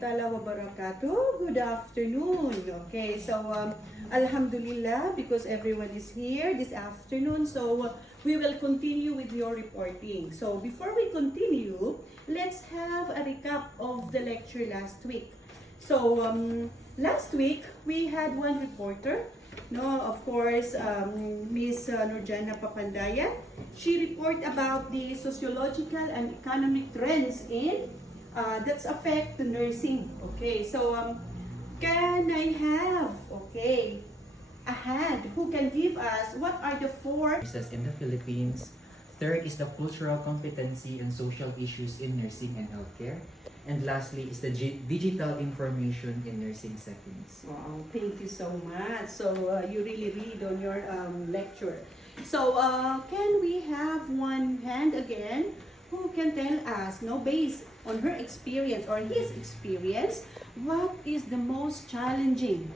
ta'ala wa barakatuh. Good afternoon. Okay, so Alhamdulillah, because everyone is here this afternoon, so we will continue with your reporting. So before we continue, let's have a recap of the lecture last week. So last week, we had one reporter, no, of course, Miss Nurjana Papandayan. She reported about the sociological and economic trends in that's affect the nursing. Okay, so can I have, a hand who can give us what are the four Nurses in the Philippines. Third is the cultural competency and social issues in nursing and healthcare. And lastly is the digital information in nursing settings. Wow, thank you so much. So you really read on your lecture. So can we have one hand again who can tell us, no, based on her experience or his experience, what is the most challenging,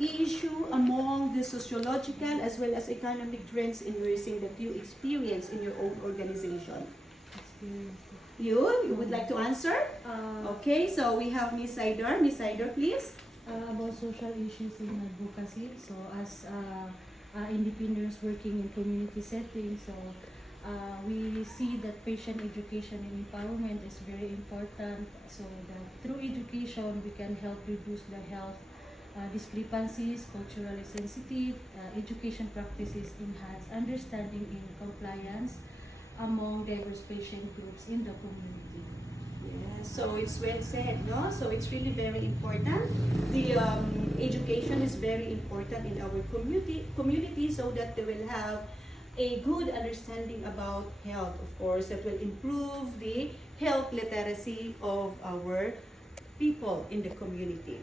issue among the sociological as well as economic trends in nursing that you experience in your own organization? You would like to answer? Okay, so we have Miss Saidar. Miss Saidar, please. About social issues in advocacy. So as independents working in community settings, so we see that patient education and empowerment is very important. So that through education, we can help reduce the health discrepancies, culturally sensitive education practices, enhance understanding and compliance among diverse patient groups in the community. Yeah, so it's well said, no? So it's really very important. The education is very important in our community so that they will have a good understanding about health, of course, that will improve the health literacy of our people in the community.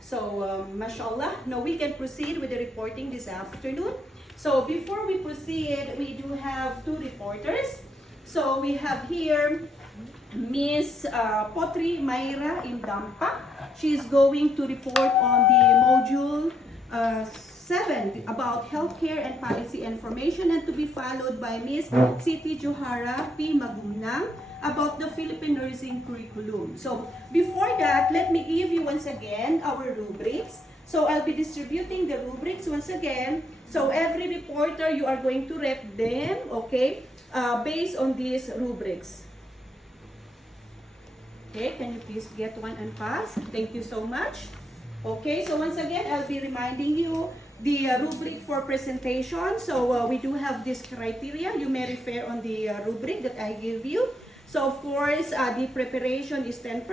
So, mashallah, now we can proceed with the reporting this afternoon. So, before we proceed, we do have two reporters. So, we have here Miss Potri Mayra in Dampa. She is going to report on the module 7 about healthcare and policy information, and to be followed by Miss Siti Johara P. Magumnang about the Philippine nursing curriculum. So before that, let me give you once again our rubrics. So I'll be distributing the rubrics once again. So every reporter, you are going to rep them, based on these rubrics. Okay, can you please get one and pass? Thank you so much. Okay, so once again, I'll be reminding you the rubric for presentation. So we do have this criteria. You may refer on the rubric that I give you. So of course, the preparation is 10%,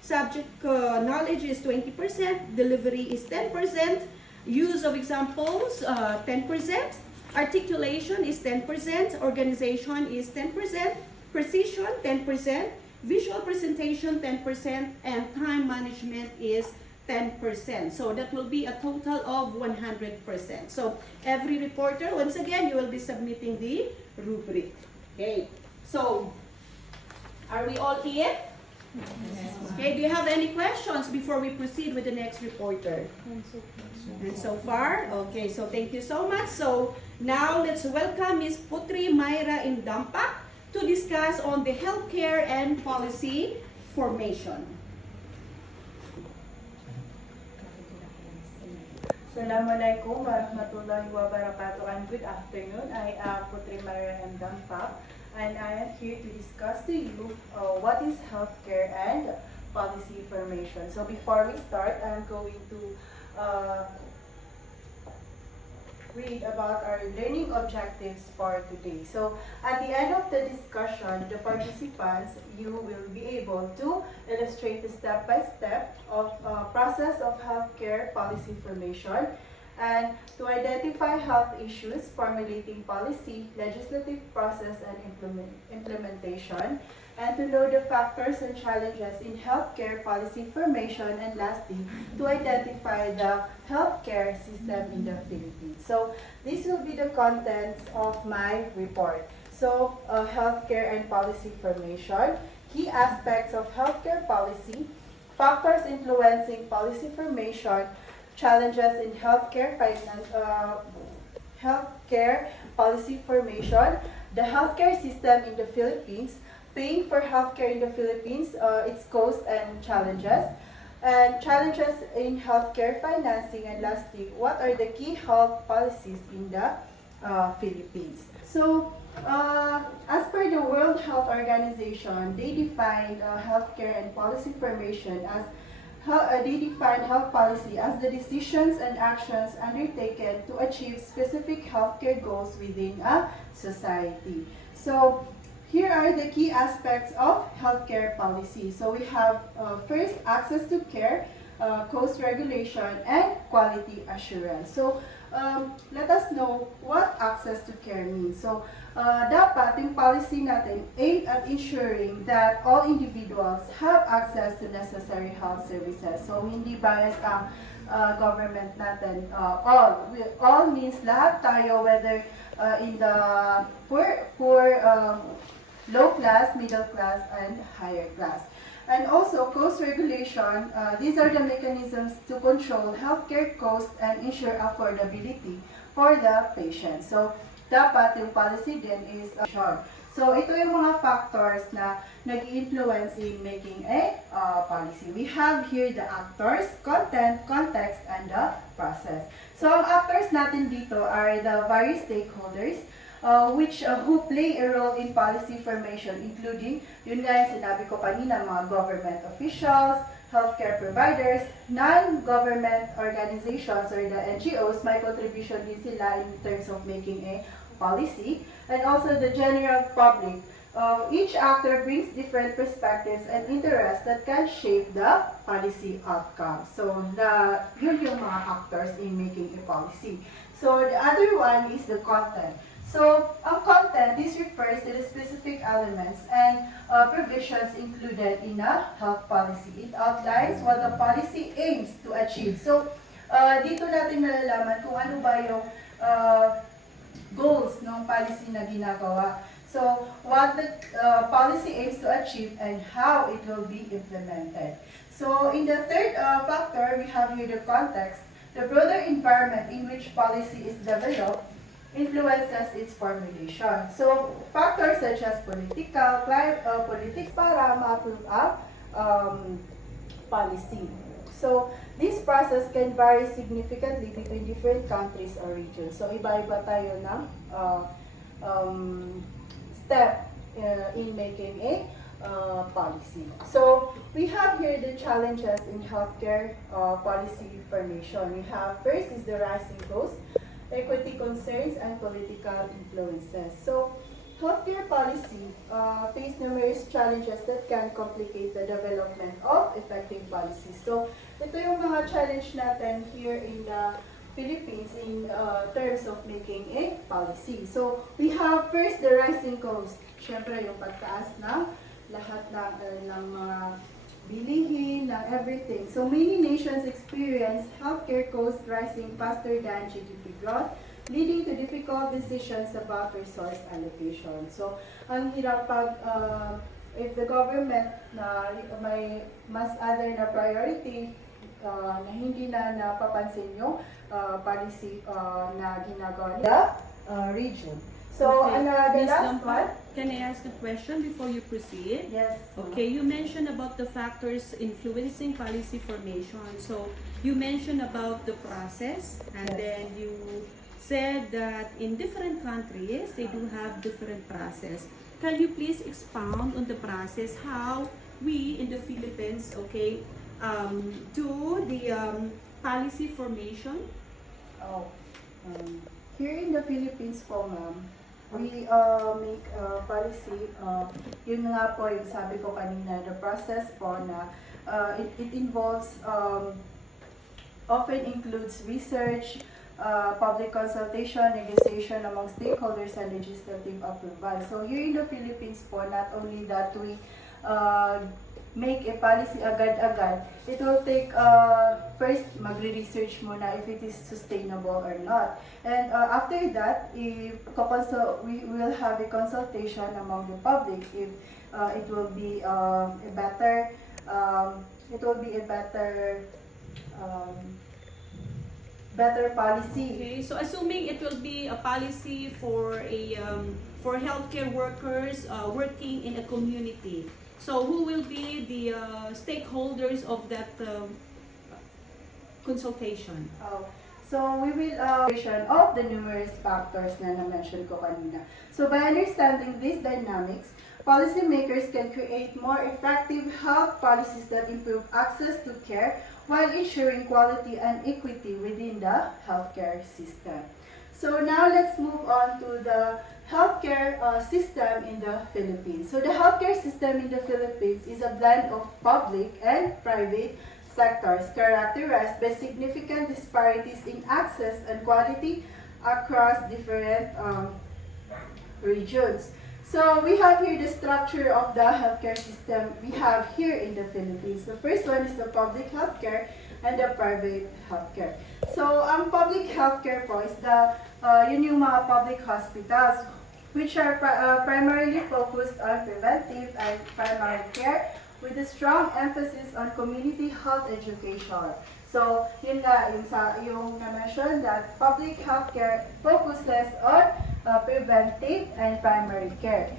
subject knowledge is 20%, delivery is 10%, use of examples 10%, articulation is 10%, organization is 10%, precision 10%, visual presentation 10%, and time management is 10%. So that will be a total of 100%. So every reporter, once again, you will be submitting the rubric. Okay, so are we all here? Yes. Okay, do you have any questions before we proceed with the next reporter? And so far? Okay, so thank you so much. So now let's welcome Ms. Putri Mayra in Dampa to discuss on the healthcare and policy formation. Assalamualaikum warahmatullahi wabarakatuh, and good afternoon. I am Putri Mayra M. Dampa, and I am here to discuss to you what is healthcare and policy formation. So before we start, I'm going to read about our learning objectives for today. So at the end of the discussion, the participants, you will be able to illustrate the step-by-step of process of healthcare policy formation, and to identify health issues, formulating policy, legislative process, and implementation, and to know the factors and challenges in healthcare policy formation, and lastly, to identify the healthcare system in the Philippines. So this will be the contents of my report. So healthcare and policy formation, key aspects of healthcare policy, factors influencing policy formation, challenges in healthcare policy formation, the healthcare system in the Philippines, paying for healthcare in the Philippines, its costs and challenges. And challenges in healthcare financing, and lastly, what are the key health policies in the Philippines? So, as per the World Health Organization, they defined healthcare and policy formation as they define health policy as the decisions and actions undertaken to achieve specific healthcare goals within a society. So, here are the key aspects of healthcare policy. So we have first, access to care, cost regulation, and quality assurance. So let us know what access to care means. So dapat yung policy natin aimed at ensuring that all individuals have access to necessary health services. So hindi biased ang government natin. All means lahat tayo, whether in the poor low class, middle class, and higher class. And also, cost regulation, these are the mechanisms to control healthcare costs and ensure affordability for the patient. So, dapat yung policy din is sure. So, ito yung mga factors na nag-influence in making a policy. We have here the actors, content, context, and the process. So, ang actors natin dito are the various stakeholders who play a role in policy formation, including, yun nga yung sinabi ko kanina, mga government officials, healthcare providers, non-government organizations or the NGOs, may contribution din sila in terms of making a policy, and also the general public. Each actor brings different perspectives and interests that can shape the policy outcome. So, yun yung mga actors in making a policy. So, the other one is the content. So, ang content, this refers to the specific elements and provisions included in a health policy. It outlines what the policy aims to achieve. So, dito natin nalalaman kung ano ba yung goals ng policy na ginagawa. So, what the policy aims to achieve and how it will be implemented. So, in the third factor, we have here the context. The broader environment in which policy is developed influences its formulation. So, factors such as politics para ma-approve ang policy. So, this process can vary significantly between different countries or regions. So, iba-iba tayo ng step in making a policy. So, we have here the challenges in healthcare policy formation. We have first is the rising cost, equity concerns, and political influences. So, healthcare policy face numerous challenges that can complicate the development of effective policies. So, ito yung mga challenge natin here in the Philippines in terms of making a policy. So, we have first the rising cost. Siyempre, yung pagtaas ng lahat ng mga bilihin, ng everything. So, many nations experience healthcare costs rising faster than GDP growth, leading to difficult decisions about resource allocation. So, ang hirap pag if the government na may mas other na priority na hindi na napapansin yung policy na ginagawa the region. So, Okay. the Ms. last Lampard, one, can I ask a question before you proceed? yes. Okay, you mentioned about the factors influencing policy formation. So, you mentioned about the process, and Yes. then you said that in different countries, they do have different process. Can you please expound on the process, how we in the Philippines, okay, do the policy formation? Here in the Philippines po, ma'am, we make policy, yun nga po yung sabi ko kanina, the process po na it involves, often includes research, public consultation, negotiation among stakeholders, and legislative approval. So here in the Philippines po, not only that we make a policy agad-agad, it will take, first, magre-research muna if it is sustainable or not. And after that, we will have a consultation among the public if it will be a better, better policy. Okay, so assuming it will be a policy for for healthcare workers working in a community. So who will be the stakeholders of that consultation? So we will of the numerous factors na na-mention ko kanina. So by understanding these dynamics, policymakers can create more effective health policies that improve access to care while ensuring quality and equity within the healthcare system. So now let's move on to the healthcare system in the Philippines. So the healthcare system in the Philippines is a blend of public and private sectors characterized by significant disparities in access and quality across different regions. So we have here the structure of the healthcare system we have here in the Philippines. The first one is the public healthcare and the private healthcare. So ang public healthcare po is yun yung mga public hospitals which are primarily focused on preventive and primary care with a strong emphasis on community health education. So, yun nga, yung na-mention that public healthcare focuses on preventive and primary care.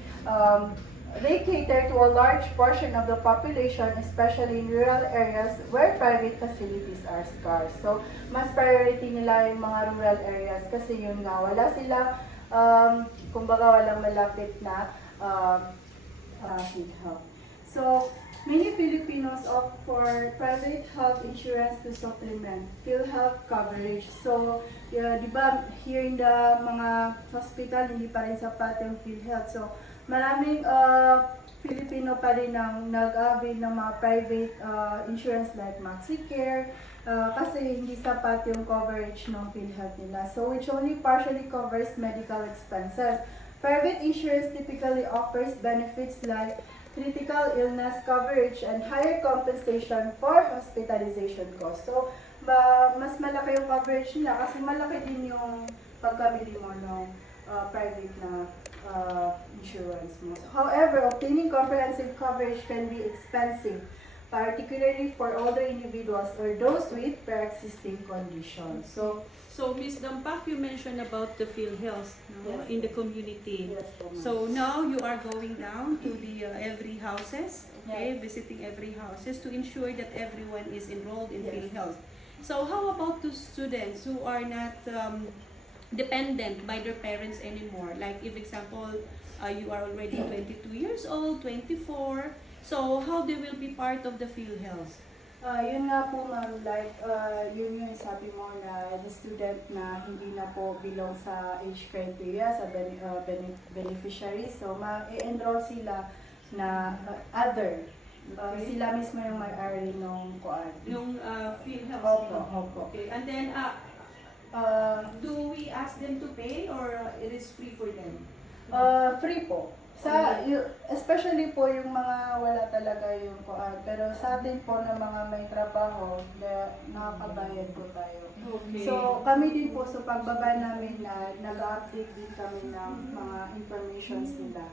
They cater to a large portion of the population, especially in rural areas where private facilities are scarce. So, mas priority nila yung mga rural areas kasi yun nga, wala silang, kumbaga walang malapit na health. So, many Filipinos opt for private health insurance to supplement PhilHealth coverage. So, di ba, here in the mga hospital, hindi pa rin sapat yung PhilHealth. So, maraming Filipino pa rin ang nag-avail ng mga private insurance like MaxiCare kasi hindi sapat yung coverage ng PhilHealth nila. So, which only partially covers medical expenses. Private insurance typically offers benefits like critical illness coverage and higher compensation for hospitalization costs. So, mas malaki yung coverage nila kasi malaki din yung pagkabili mo ng private na insurance mo. However, obtaining comprehensive coverage can be expensive, particularly for older individuals or those with pre-existing conditions. So, Ms. Dampak, you mentioned about the PhilHealth Yes. in the community. Yes, po, ma'am. So now you are going down to the every houses, okay, Yes. visiting every houses to ensure that everyone is enrolled in Yes. PhilHealth. So how about the students who are not dependent by their parents anymore? Like if example, you are already 22 years old, 24. So how they will be part of the PhilHealth? Yun nga po ma'am, like yun yung sabi mo na the student na hindi na po belong sa age criteria, sa beneficiaries. So ma-enroll sila na other. Sila mismo yung may-ari nung kuan. Yung PhilHealth. Opo. Okay, and then do we ask them to pay or it is free for them? Free po. Especially po yung mga wala talaga yung kuan. Pero sa atin po na mga may trabaho, nakakabayad po tayo. Okay. So, kami din po sa pagbaba namin na nag-update din kami ng mga informations nila.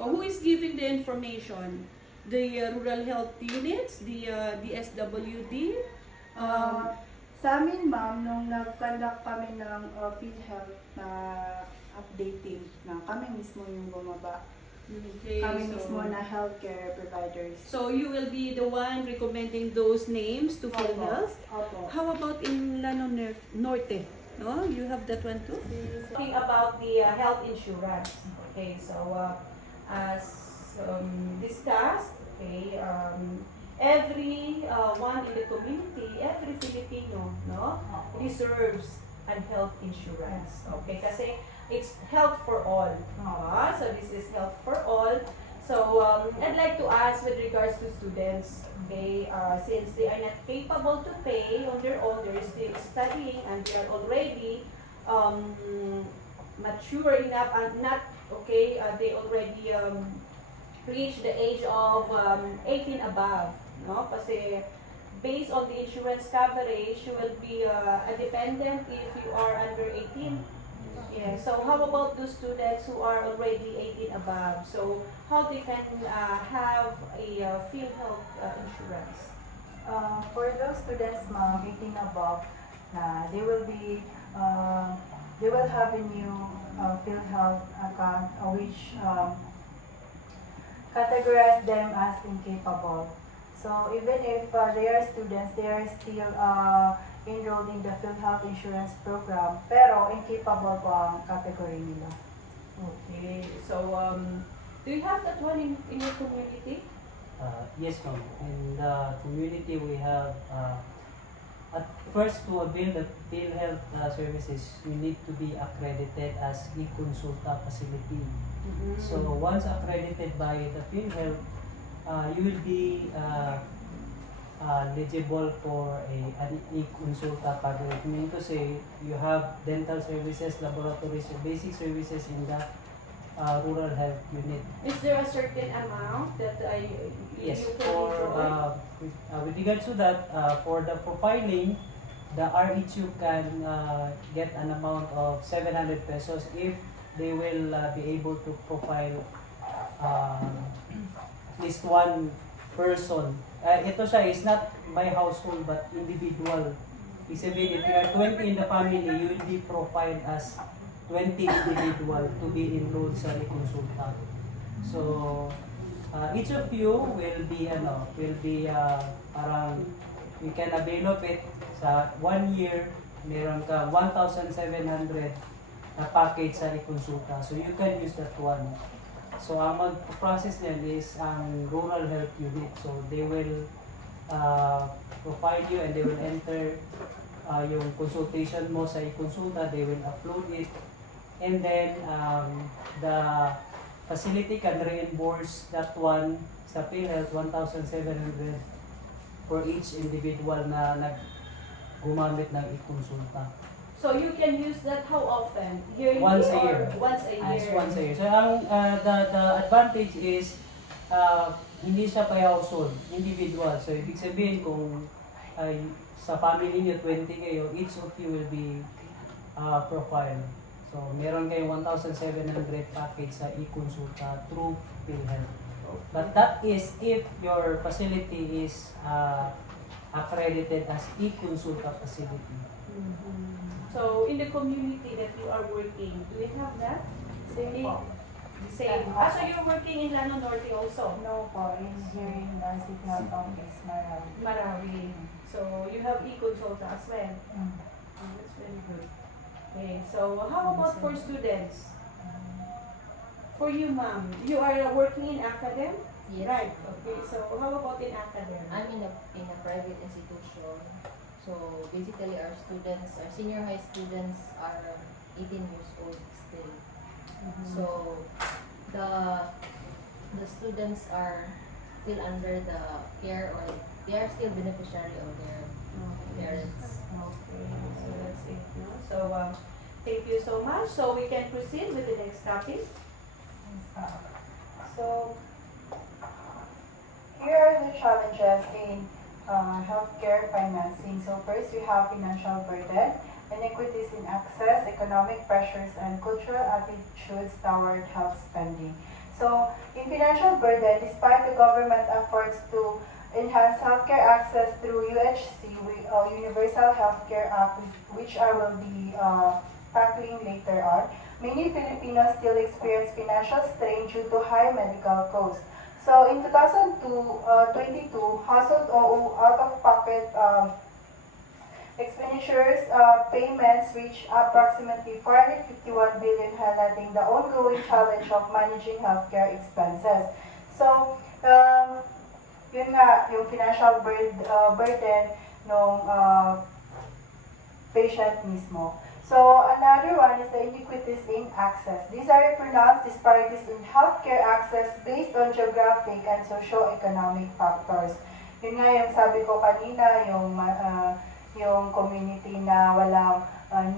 Who is giving the information? The rural health units, the DSWD? Sa amin, ma'am, nung nag-conduct kami ng PhilHealth na updating na kami mismo yung bumaba. Okay, Kami mismo na healthcare providers. So you will be the one recommending those names to PhilHealth? Opo. How about in Llano Norte? No, you have that one too? Talking about the health insurance. Okay, so as discussed, okay, every one in the community, every Filipino, no, deserves a health insurance. Okay, kasi it's health for all. So this is health for all. So I'd like to ask with regards to students, okay, since they are not capable to pay on their own, they're still studying and they are already mature enough and not, okay, they already reached the age of 18 above, no? Kasi based on the insurance coverage, you will be a dependent if you are under 18. Yeah, so how about those students who are already 18 above? So how they can have a PhilHealth insurance? For those students, ma'am, 18 above, they will have a new PhilHealth account, which categorize them as incapable. So even if they are students, they are still enrolled in the PhilHealth insurance program, pero incapable po ang category nila. Okay. So, do you have that one in your community? Yes, ma'am. In the community, we have at first to avail the PhilHealth services, you need to be accredited as e-consulta facility. So once accredited by the PhilHealth, you will be eligible for an e-consulta package. Meaning to say, you have dental services, laboratories, and basic services in the rural health unit. Is there a certain amount that Yes, you can for enjoy? with regards to that, for the profiling, the RHU can get an amount of 700 pesos if they will be able to profile at least one person. Ito siya is not by household but individual. Ibig sabihin, if you are 20 in the family, you will be profiled as 20 individual to be enrolled sa e-consulta. So, each of you will be parang you can avail of it sa 1 year, meron ka 1,700 na package sa e-consulta. So, you can use that one. So, ang mag-process niyan is ang rural health unit. So, they will profile you and they will enter yung consultation mo sa e-consulta. They will upload it. And then, the facility can reimburse that one sa PhilHealth 1,700 for each individual na gumamit ng e-consulta. So you can use that how often? Yearly Once a or year. once a year? Once a year. So, ang the advantage is hindi siya by household, individual. So, ibig sabihin kung sa family niyo 20 kayo, each of you will be profiled. So, meron kayong 1,700 package sa e-consulta through PhilHealth. But that is if your facility is accredited as e-consulta facility. So in the community that you are working, do you have that? Same po. The same. So you're working in Llano Norte also? No po, in here in the City Health Office, Marawi. Marawi. So you have e-consulta as well? Mm. Oh, that's very good. Okay, so how about for students? For you, ma'am, you are working in academ? Yes. Right. Okay, so how about in academ? I'm in a private institution. So basically our students, our senior high students are 18 years old still. So the students are still under the care or they are still beneficiary of their parents. Okay, so that's it. No? So thank you so much. So we can proceed with the next topic. So, here are the challenges in healthcare financing. So first, we have financial burden, inequities in access, economic pressures, and cultural attitudes toward health spending. So, in financial burden, despite the government efforts to enhance healthcare access through UHC, Universal Healthcare Act, which I will be tackling later on, many Filipinos still experience financial strain due to high medical costs. So in 2022, household out-of-pocket expenditures payments reached approximately 451 billion, highlighting the ongoing challenge of managing healthcare expenses. So, yun nga, yung financial burden ng patient mismo. So, another one is the inequities in access. These are pronounced disparities in healthcare access based on geographic and socio-economic factors. Yun nga yung sabi ko kanina, yung community na walang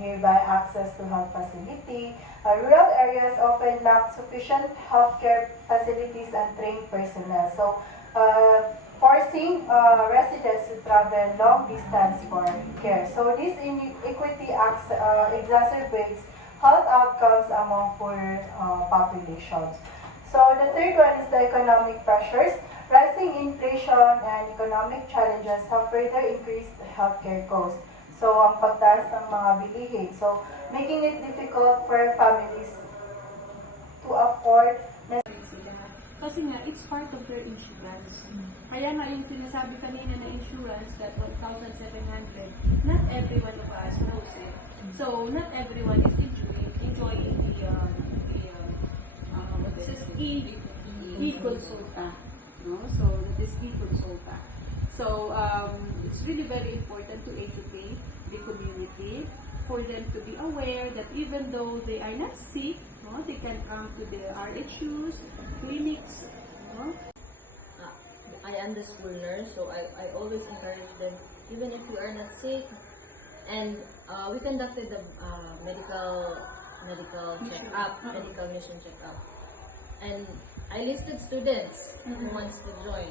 nearby access to health facility. Rural areas often lack sufficient healthcare facilities and trained personnel. So, forcing residents to travel long distance for care. So this inequity exacerbates health outcomes among poor populations. So the third one is the economic pressures. Rising inflation and economic challenges have further increased healthcare costs. So, ang pagtaas ng mga bilihin. So, making it difficult for families to afford sila. Kasi nga, it's part of their insurance. Kaya nga yung sinasabi kanina na insurance, that 1,700, not every one of us knows it. So, not everyone is enjoying what is this, e-consulta. No? So, that is e-consulta. So, it's really very important to educate the community for them to be aware that even though they are not sick, no, they can come to the RHUs, clinics, no? I am the school nurse, so I always encourage them, even if you are not sick. And we conducted the medical check-up, medical mission check-up. And I listed students who wants to join.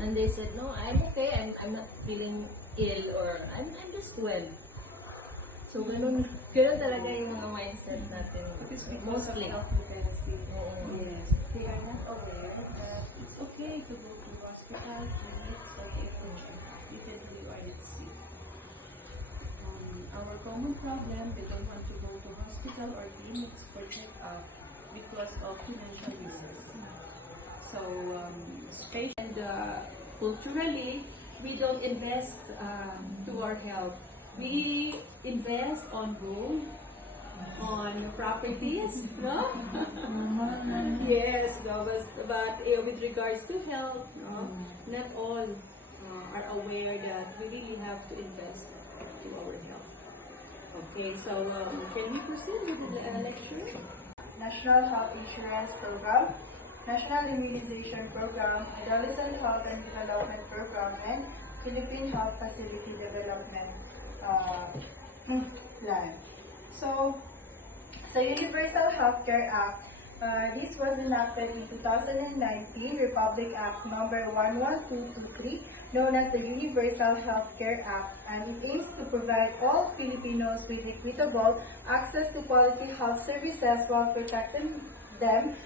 And they said, no, I'm okay, I'm not feeling ill, or I'm just well. So, ganun talaga yung mga mindset natin. Mostly. Yes. They are not aware that it's okay to go to hospital, clinics, or even if you are not sick. Our common problem, they don't want to go to hospital or clinics for check-up because of financial reasons. So, especially and culturally, we don't invest to our health. We invest on gold, on properties, no? Yes, no, but with regards to health, no, not all are aware that we really have to invest to our health. Okay, so can we proceed with the lecture? National Health Insurance Program, National Immunization Program, Adolescent Health and Development Program, and Philippine Health Facility Development Plan. So, the Universal Healthcare Act, this was enacted in 2019, Republic Act number 11223, known as the Universal Healthcare Act, and it aims to provide all Filipinos with equitable access to quality health services while protecting them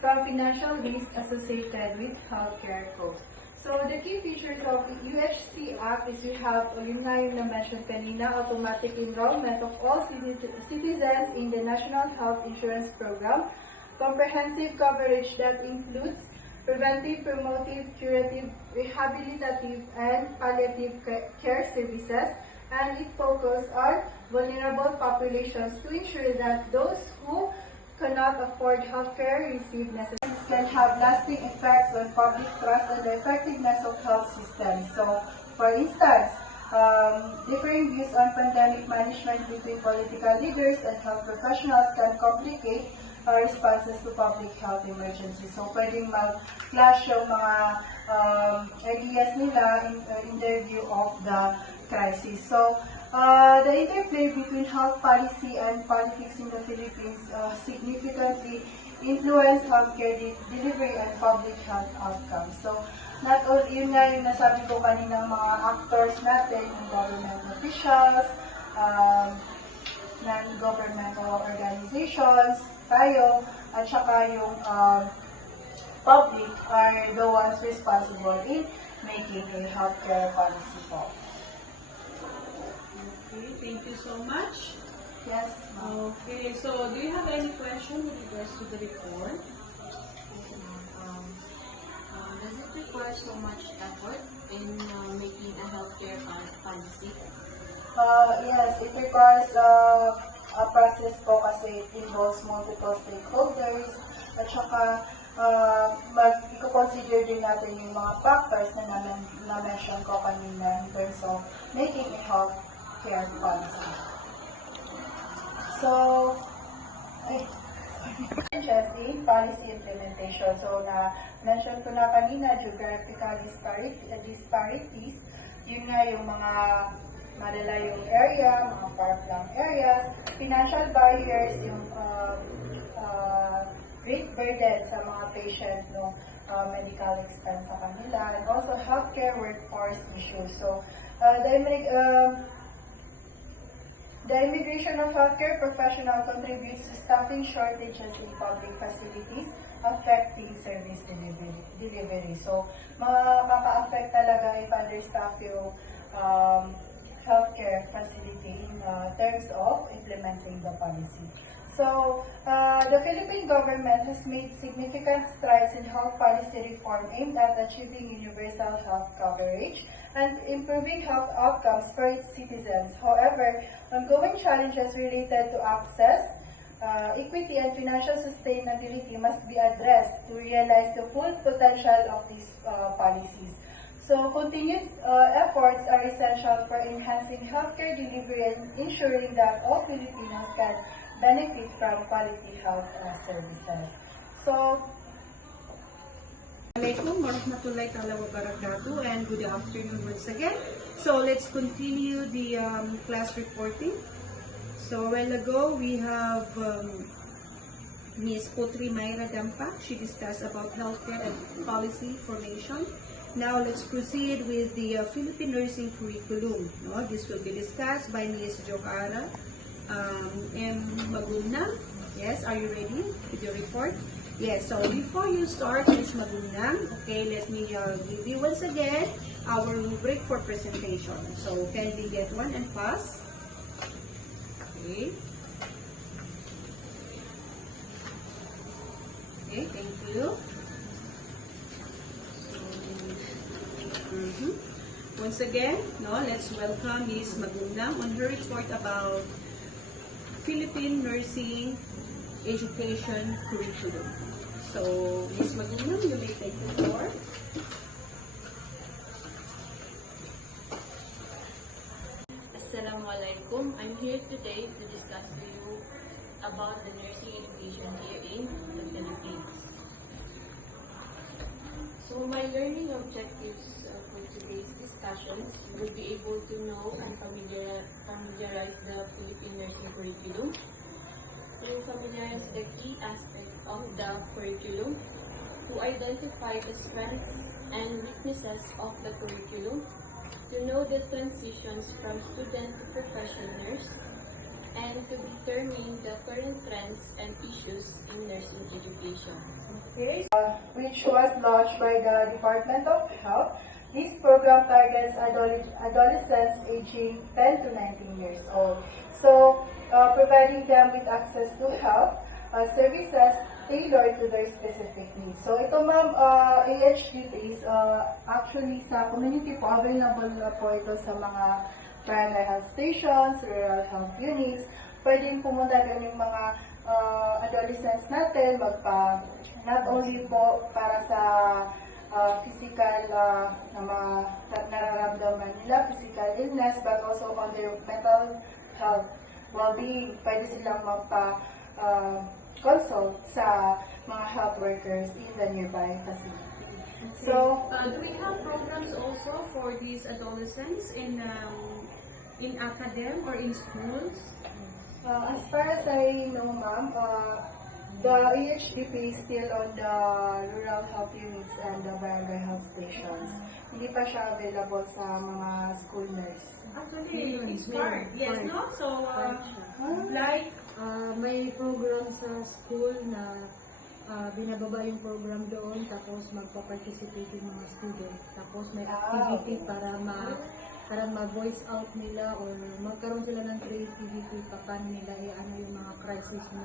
from financial risk associated with healthcare costs. So, the key features of the UHC Act is we have, yun nga yung na-mention kanina, automatic enrollment of all citizens in the National Health Insurance Program, comprehensive coverage that includes preventive, promotive, curative, rehabilitative, and palliative care services, and it focuses on vulnerable populations to ensure that those who cannot afford healthcare receive necessary can have lasting effects on public trust and the effectiveness of health systems. So, for instance, differing views on pandemic management between political leaders and health professionals can complicate responses to public health emergencies. So, pwedeng mag-clash yung mga ideas nila in their view of the crisis. So, the interplay between health policy and politics in the Philippines significantly influence healthcare delivery and public health outcomes. So, not all, yun nga yung nasabi ko kanina mga actors natin, yung government officials, non-governmental organizations, tayo, at saka yung public are the ones responsible in making a healthcare policy po. Okay, thank you so much. Yes, ma'am. Okay, so do you have any question with regards to the report? Does it require so much effort in making a healthcare policy? Yes, it requires a process po kasi it involves multiple stakeholders at saka i-consider din natin yung mga factors na na-mention ko kanina in terms of making a healthcare policy. So, challenges in policy implementation. So, na-mention ko na kanina, geographical disparities, yun nga yung mga malalayong area, mga far-flung areas, financial barriers, yung great burden sa mga patient, no, medical expense sa kanila, and also healthcare workforce issues. So, the immigration of healthcare professional contributes to staffing shortages in public facilities, affecting service delivery. So, makaka-affect talaga if understaff yung healthcare facility in terms of implementing the policy. So, the Philippine government has made significant strides in health policy reform aimed at achieving universal health coverage and improving health outcomes for its citizens. However, ongoing challenges related to access, equity, and financial sustainability must be addressed to realize the full potential of these policies. So, continued efforts are essential for enhancing healthcare delivery and ensuring that all Filipinos can benefit from quality health services. So, Assalamualaikum warahmatullahi wabarakatuh, and good afternoon once again. So let's continue the class reporting. So a while ago we have Ms. Potri Mayra Dampa. She discussed about healthcare and policy formation. Now let's proceed with the Philippine nursing curriculum. No, this will be discussed by Ms. Johara M. Maguna. Yes, are you ready with your report? Yes, so before you start, Ms. Maguna, okay, let me give you once again our rubric for presentation. So kindly get one and pass. Okay. Okay, thank you. Once again, no, let's welcome Ms. Maguna on her report about Philippine nursing education curriculum. So, Ms. Maguna, you may take the floor. Assalamualaikum. I'm here today to discuss to you about the nursing education here in the Philippines. So my learning objectives for today's discussions will be able to know and familiarize the Philippine nursing curriculum, to familiarize the key aspects of the curriculum, to identify the strengths and weaknesses of the curriculum, to know the transitions from student to professional nurse, and to determine the current trends and issues in nursing education. okay, which was launched by the Department of Health. This program targets adolescents aging 10 to 19 years old. So, providing them with access to health services tailored to their specific needs. So, ito ma'am, AHDPs, actually sa community po, available na po ito sa mga primary health stations, rural health units. Pwede pumunta doon yung mga adolescents natin, not only po para sa physical na mga nararamdaman nila, physical illness, but also on their mental health well-being. Pwede silang consult sa mga health workers in the nearby facility. So, do we have programs also for these adolescents in academy or in schools? as far as I know, ma'am, the AHDP is still on the rural health units and the barangay health stations. Hindi pa siya available sa mga school nurse. Actually, it's hard. Yes, no? So, like, May program sa school na binababa yung program doon, tapos magpa-participate yung mga student. Tapos may activity para ma-voice out nila or magkaroon sila ng creativity paano nila ano yung mga crisis na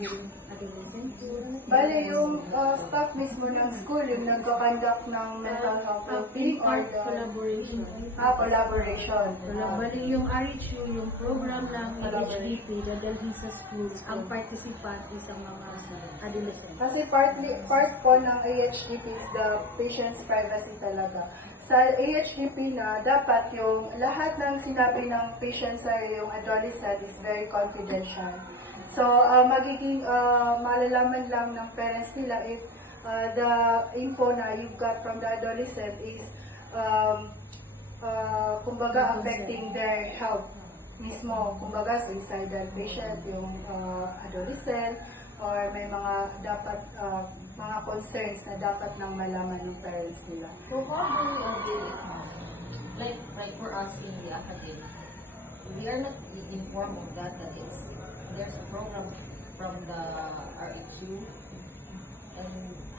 during adolescence. Bale, yung staff mismo ng school, yung nagko-conduct ng mental health well-being or the Collaboration. collaboration. Bali yung RHU, yung program ng HDP, dadalhin sa schools, ang participant is ang mga adolescent. Kasi part po ng AHDP is the patient's privacy talaga. Sa AHDP na, dapat yung lahat ng sinabi ng patient sa yung adolescent is very confidential. So, magiging malalaman lang ng parents nila if the info na you've got from the adolescent is kumbaga affecting their health mismo. Kumbaga, suicidal patient, yung adolescent, or may mga dapat mga concerns na dapat nang malaman ng parents nila. So how do we avail it now? Like for us in the academy, we are not informed of that there's a program from the RHU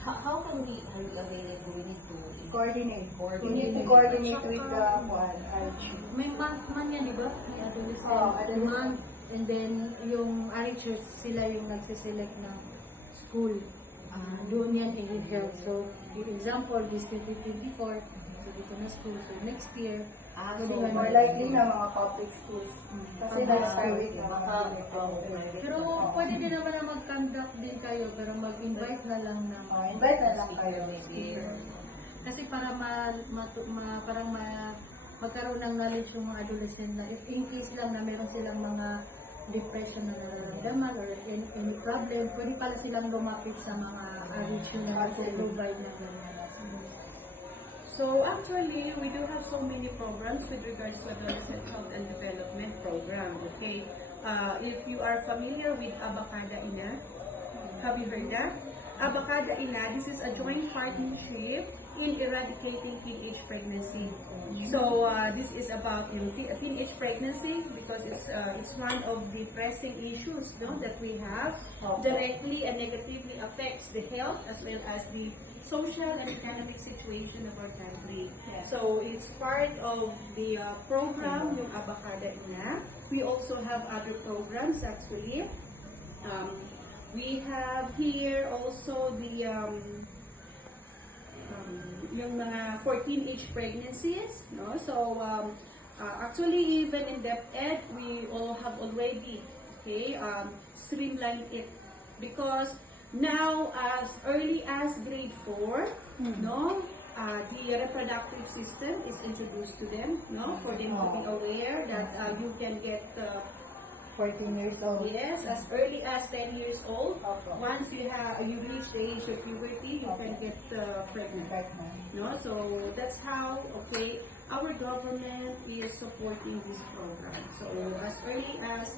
How can we are we available? We need to Coordinate. coordinate. You need to coordinate with the RH. May month man yan, di ba? May adolescent. Oo, adolescent. Month. And then, yung RHers, sila yung nagsiselect ng school. Doon yan i-help. So, for example, this 2024, so dito na school. So, next year, So, more likely na mga public schools. Kasi nag-private na mga pero pwede din naman na mag-conduct din kayo, pero mag-invite na lang ng invite na lang kayo. speaker. Kasi para magkaroon ng knowledge yung mga adolescent na if in case lang na meron silang mga depression na nararamdaman or any problem, pwede pala silang lumapit sa mga RH na provide ng ganyan. So actually, we do have so many programs with regards to adolescent health and development program. Okay, if you are familiar with Abacada Ina, have you heard that? Abacada Ina, this is a joint partnership in eradicating teenage pregnancy. So this is about teenage pregnancy because it's one of the pressing issues, no, that we have directly and negatively affects the health as well as the social and economic situation of our country. So it's part of the program, yung Abacada Ina. We also have other programs actually. We have here also the yung mga for teenage pregnancies, no? So actually even in DepEd we all have already streamlined it because now as early as grade 4, no, the reproductive system is introduced to them, no, for them to be aware that you can get 14 years old. yes, as early as 10 years old. Once you reach the age of puberty, you can get pregnant. No, so that's how our government is supporting this program. So as early as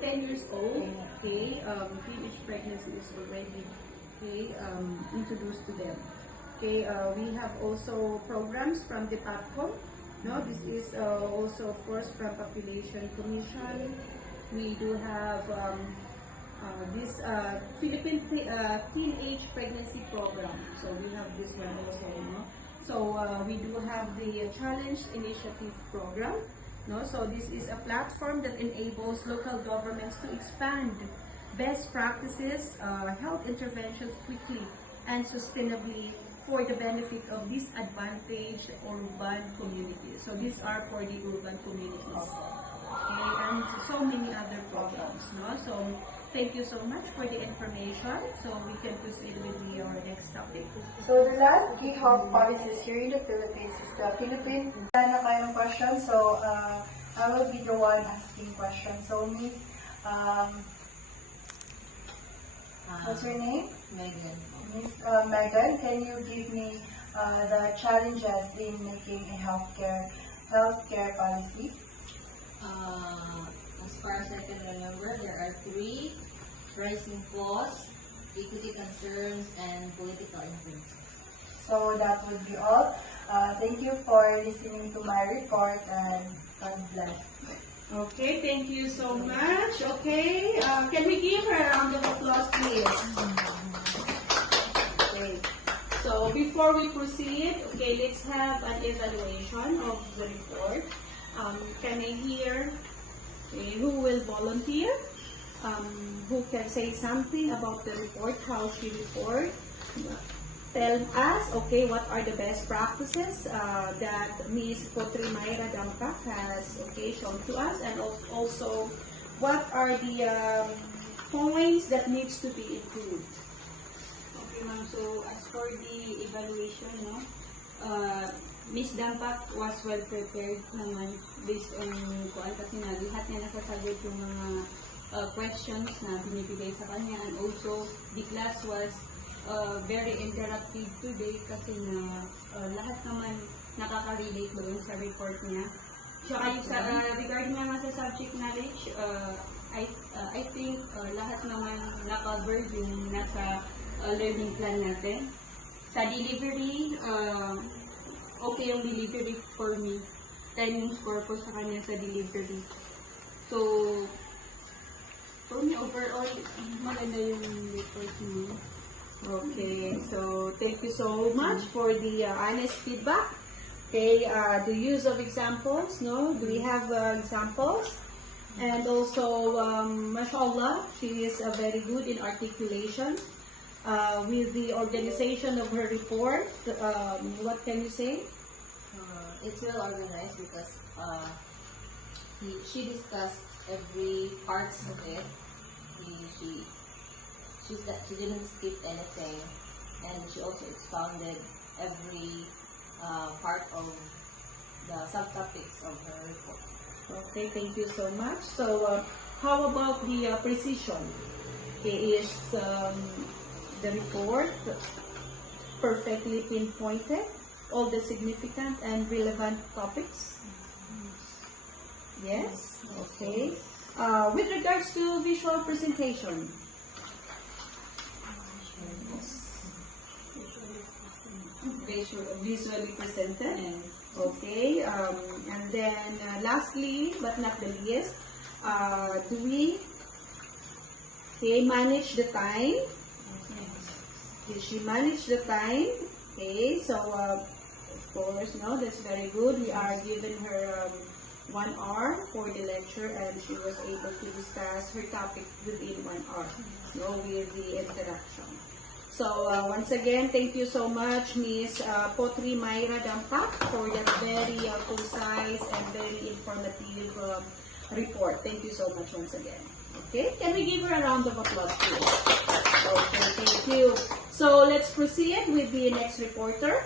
10 years old, teenage pregnancy is already introduced to them. We have also programs from the PAPCOM. No, this is also of course from Population Commission. We do have this Philippine Teenage Pregnancy Program. So we have this one also. No? So we do have the Challenge Initiative Program. No, so this is a platform that enables local governments to expand best practices, health interventions quickly and sustainably for the benefit of disadvantaged urban communities. So these are for the urban communities. And so many other programs. No? So thank you so much for the information. So we can proceed with our next topic. So the last key health policies here in the Philippines is the Philippine. Na kayong question, so I will be the one asking questions. So Miss, what's your name? Megan. Miss Megan, can you give me the challenges in making a healthcare policy? As far as I can remember, there are 3: rising costs, equity concerns, and political influence. So that would be all. Thank you for listening to my report and God bless. Okay, thank you so much. Okay, can we give her a round of applause, please? Okay. So before we proceed, let's have an evaluation of the report. Can I hear who will volunteer? Who can say something about the report, how she report? Tell us, what are the best practices that Ms. Potrimayra Dampak has shown to us, and also what are the points that needs to be improved? Okay, ma'am. So, as for the evaluation, Ms. Dampak was well prepared naman based on kuan kasi na lahat niya nasasagot yung mga questions na binibigay sa kanya, and also the class was very interactive today kasi na lahat naman nakaka-relate doon sa report niya. Tsaka yung sa, regarding naman sa subject knowledge, I think lahat naman na-cover yung nasa learning plan natin. Sa delivery, okay yung delivery for me. 10 yung score ko sa kanya sa delivery. So, for me overall, maganda yung report niya. Okay, so thank you so much for the honest feedback. Okay, the use of examples, no? Do we have examples? And also, mashallah, she is very good in articulation. With the organization of her report, what can you say? It's well organized because she discussed every parts of it. She didn't skip anything, and she also expounded every part of the subtopics of her report. Okay, thank you so much. So, how about the precision? Okay, is the report perfectly pinpointed all the significant and relevant topics? Yes. Okay. With regards to visual presentation. Visually presented. Okay. And then lastly, but not the least, do we manage the time? Did she manage the time? Okay. So of course, no, that's very good. We are giving her 1 hour for the lecture, and she was able to discuss her topic within 1 hour, no, with the interaction. So once again, thank you so much, Ms. Potri Mayra Dampak, for that very concise and very informative report. Thank you so much once again. Okay, can we give her a round of applause, please? Okay, thank you. So let's proceed with the next reporter.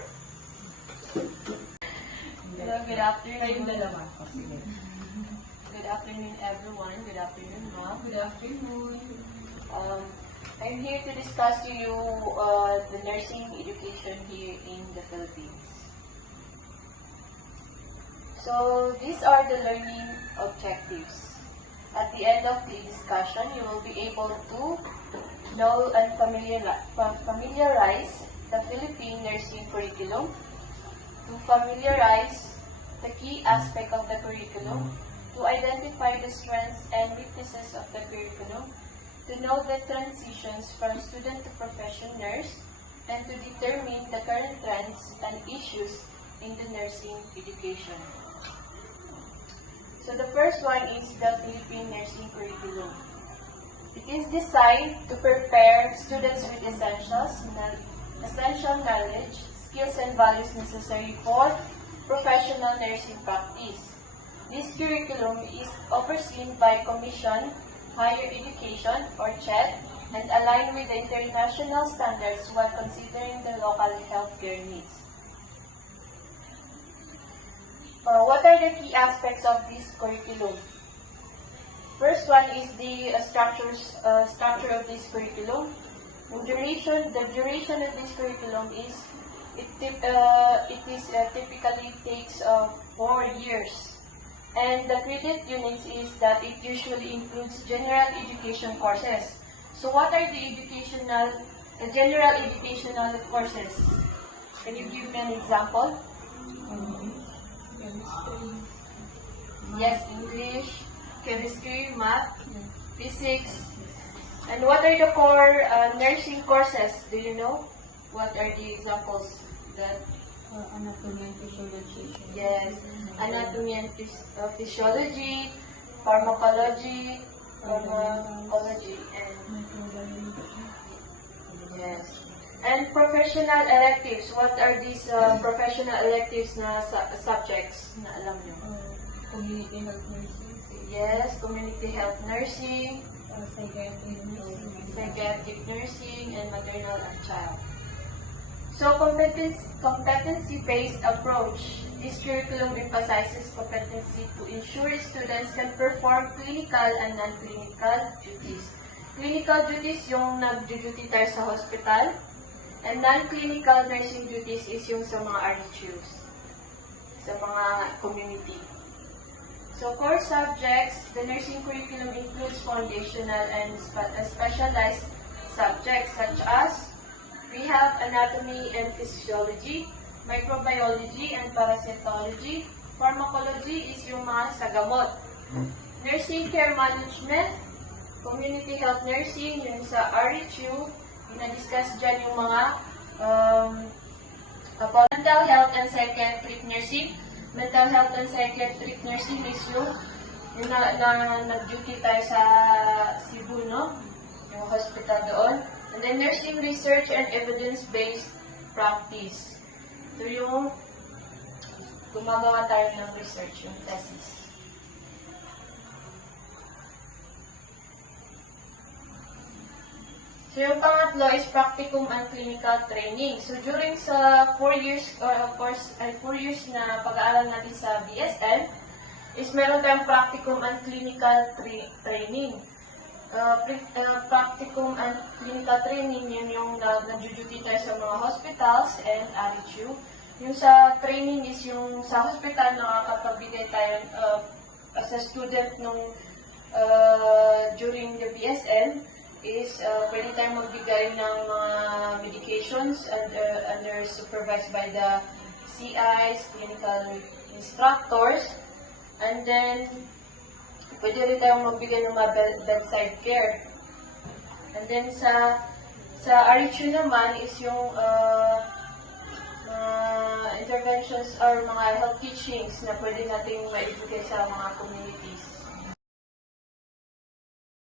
Hello, good afternoon. Good afternoon, everyone. Good afternoon, ma'am. Good afternoon. I'm here to discuss to you the nursing education here in the Philippines. So these are the learning objectives. At the end of the discussion, you will be able to know and familiarize the Philippine nursing curriculum, to familiarize the key aspect of the curriculum, to identify the strengths and weaknesses of the curriculum, to know the transitions from student to profession nurse, and to determine the current trends and issues in the nursing education. So the first one is the Philippine nursing curriculum. It is designed to prepare students with essential knowledge, skills and values necessary for professional nursing practice. This curriculum is overseen by Commission Higher Education, or CHED, and aligned with the international standards while considering the local healthcare needs. What are the key aspects of this curriculum? First one is the structure of this curriculum. The duration of this curriculum is typically takes 4 years. And the credit units is that it usually includes general education courses. So what are the general educational courses? Can you give me an example? Yes, English, chemistry, math, physics. And what are the core nursing courses? Do you know? What are the examples that? Anatomy and physiology. Yes, anatomy and physiology, pharmacology, and yes. And professional electives. What are these professional electives na subjects na alam nyo? Community health nursing. Yes, community health nursing, Psychiatric nursing, and maternal and child. So competency-based approach. This curriculum emphasizes competency to ensure students can perform clinical and non-clinical duties. Clinical duties yung nag-duty tayo sa hospital, and non-clinical nursing duties is yung sa mga RHUs, sa mga community. So core subjects, the nursing curriculum includes foundational and specialized subjects such as we have anatomy and physiology, microbiology and parasitology, pharmacology is yung mga sa gamot, nursing care management, community health nursing yung sa RHU, na-discuss dyan yung mga about mental health and psychiatric nursing. Mental health and psychiatric nursing is yung nag-duty tayo sa Cebu, no? Yung hospital doon. And then nursing research and evidence-based practice. Ito yung gumagawa tayo ng research, yung thesis. So yung pangatlo is practicum and clinical training. So during sa 4 years na pag-aaral natin sa BSN, is meron tayong practicum and clinical training. Practicum and clinical training, yun yung nag-duty tayo sa mga hospitals and RHU. Yung sa training is yung sa hospital nakakapagbigay tayo as a student nung during the BSN is pwede tayong magbigay ng mga medications under supervised by the CIs, clinical instructors, and then pwede rin tayong magbigay ng mga bedside care. And then sa RHU naman is yung interventions or mga health teachings na pwede nating maibigay sa mga communities.